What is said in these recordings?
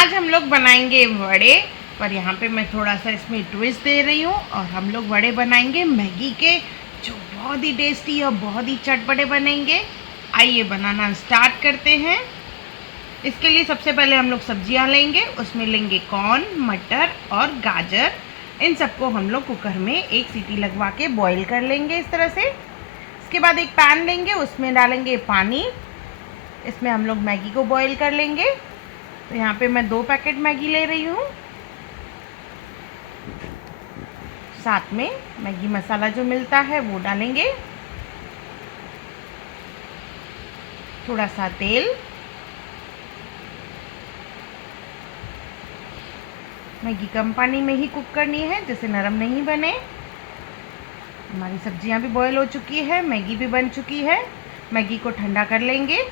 आज हम लोग बनाएंगे वड़े, पर यहाँ पे मैं थोड़ा सा इसमें ट्विस्ट दे रही हूँ और हम लोग वड़े बनाएंगे मैगी के, जो बहुत ही टेस्टी और बहुत ही चटपटे बनेंगे। आइए बनाना स्टार्ट करते हैं। इसके लिए सबसे पहले हम लोग सब्जियाँ लेंगे, उसमें लेंगे कॉर्न, मटर और गाजर। इन सबको हम लोग कुकर में एक सीटी लगवा के बॉईल कर लेंगे इस तरह से। इसके बाद एक पैन लेंगे, उसमें डालेंगे पानी। इसमें हम लोग मैगी को बॉईल कर लेंगे। तो यहाँ पे मैं 2 पैकेट मैगी ले रही हूँ। साथ में मैगी मसाला जो मिलता है वो डालेंगे, थोड़ा सा तेल, मैगी कम पानी में ही कुक करनी है जिससे नरम नहीं बने। हमारी सब्जियां भी बॉईल हो चुकी है, मैगी भी बन चुकी है। मैगी को ठंडा कर लेंगे।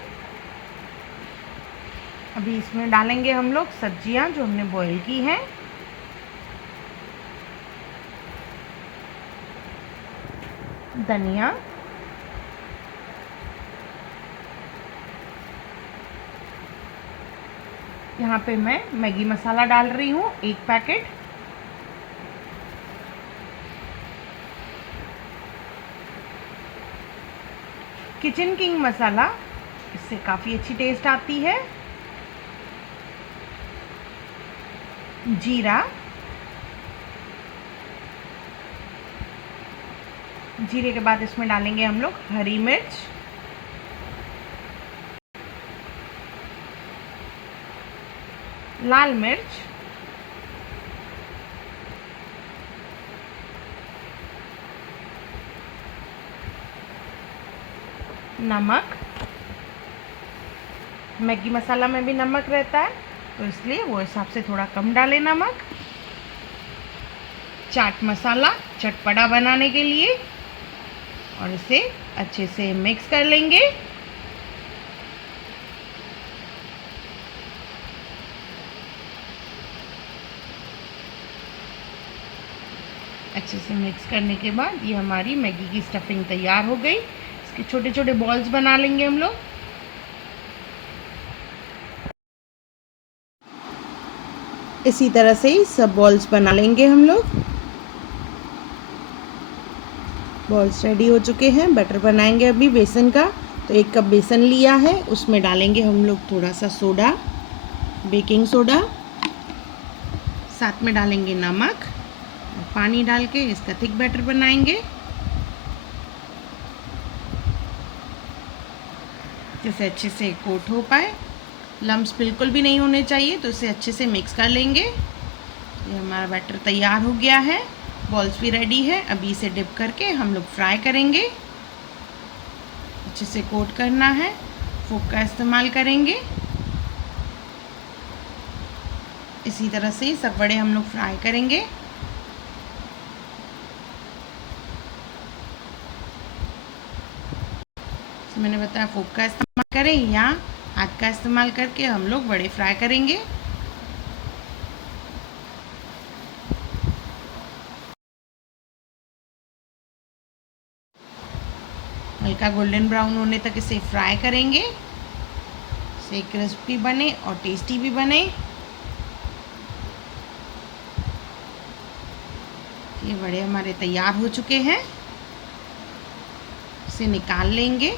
अभी इसमें डालेंगे हम लोग सब्जियां जो हमने बॉईल की हैं। धनिया, यहाँ पे मैं मैगी मसाला डाल रही हूँ 1 पैकेट। किचन किंग मसाला, इससे काफ़ी अच्छी टेस्ट आती है। जीरा, जीरे के बाद इसमें डालेंगे हम लोग हरी मिर्च, लाल मिर्च, नमक। मैगी मसाला में भी नमक रहता है तो इसलिए वो हिसाब से थोड़ा कम डालें नमक। चाट मसाला चटपटा बनाने के लिए, और इसे अच्छे से मिक्स कर लेंगे। अच्छे से मिक्स करने के बाद ये हमारी मैगी की स्टफिंग तैयार हो गई। इसके छोटे छोटे बॉल्स बना लेंगे हम लोग। इसी तरह से ही सब बॉल्स बना लेंगे हम लोग। बॉल्स रेडी हो चुके हैं। बटर बनाएंगे अभी बेसन का। तो 1 कप बेसन लिया है, उसमें डालेंगे हम लोग थोड़ा सा सोडा, बेकिंग सोडा। साथ में डालेंगे नमक और पानी डाल के इसका थिक बैटर बनाएंगे, जिससे अच्छे से कोट हो पाए। लम्स बिल्कुल भी नहीं होने चाहिए, तो इसे अच्छे से मिक्स कर लेंगे। ये हमारा बैटर तैयार हो गया है। बॉल्स भी रेडी है। अभी इसे डिप करके हम लोग फ्राई करेंगे। अच्छे से कोट करना है, फोक का इस्तेमाल करेंगे। इसी तरह से सब बड़े हम लोग फ्राई करेंगे। तो मैंने बताया फोक का इस्तेमाल करें या हाथ का इस्तेमाल करके हम लोग बड़े फ्राई करेंगे। हल्का गोल्डन ब्राउन होने तक इसे फ्राई करेंगे, इसे क्रिस्पी बने और टेस्टी भी बने। ये बड़े हमारे तैयार हो चुके हैं। इसे निकाल लेंगे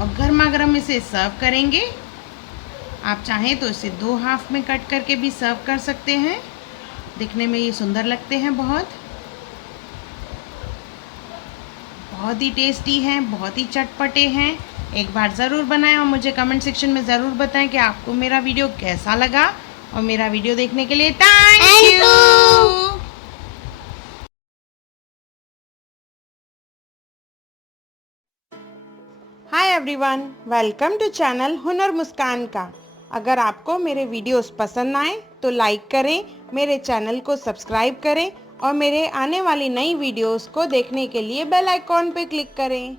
और गर्मा गर्म इसे सर्व करेंगे। आप चाहें तो इसे 2 हाफ में कट करके भी सर्व कर सकते हैं। दिखने में ये सुंदर लगते हैं, बहुत ही टेस्टी हैं, बहुत ही चटपटे हैं। एक बार ज़रूर बनाएं और मुझे कमेंट सेक्शन में ज़रूर बताएं कि आपको मेरा वीडियो कैसा लगा। और मेरा वीडियो देखने के लिए thank you. Hi everyone, welcome to channel Hunar Muskan का। अगर आपको मेरे वीडियोस पसंद आए तो लाइक करें, मेरे चैनल को सब्सक्राइब करें और मेरे आने वाली नई वीडियोस को देखने के लिए बेल आइकॉन पे क्लिक करें।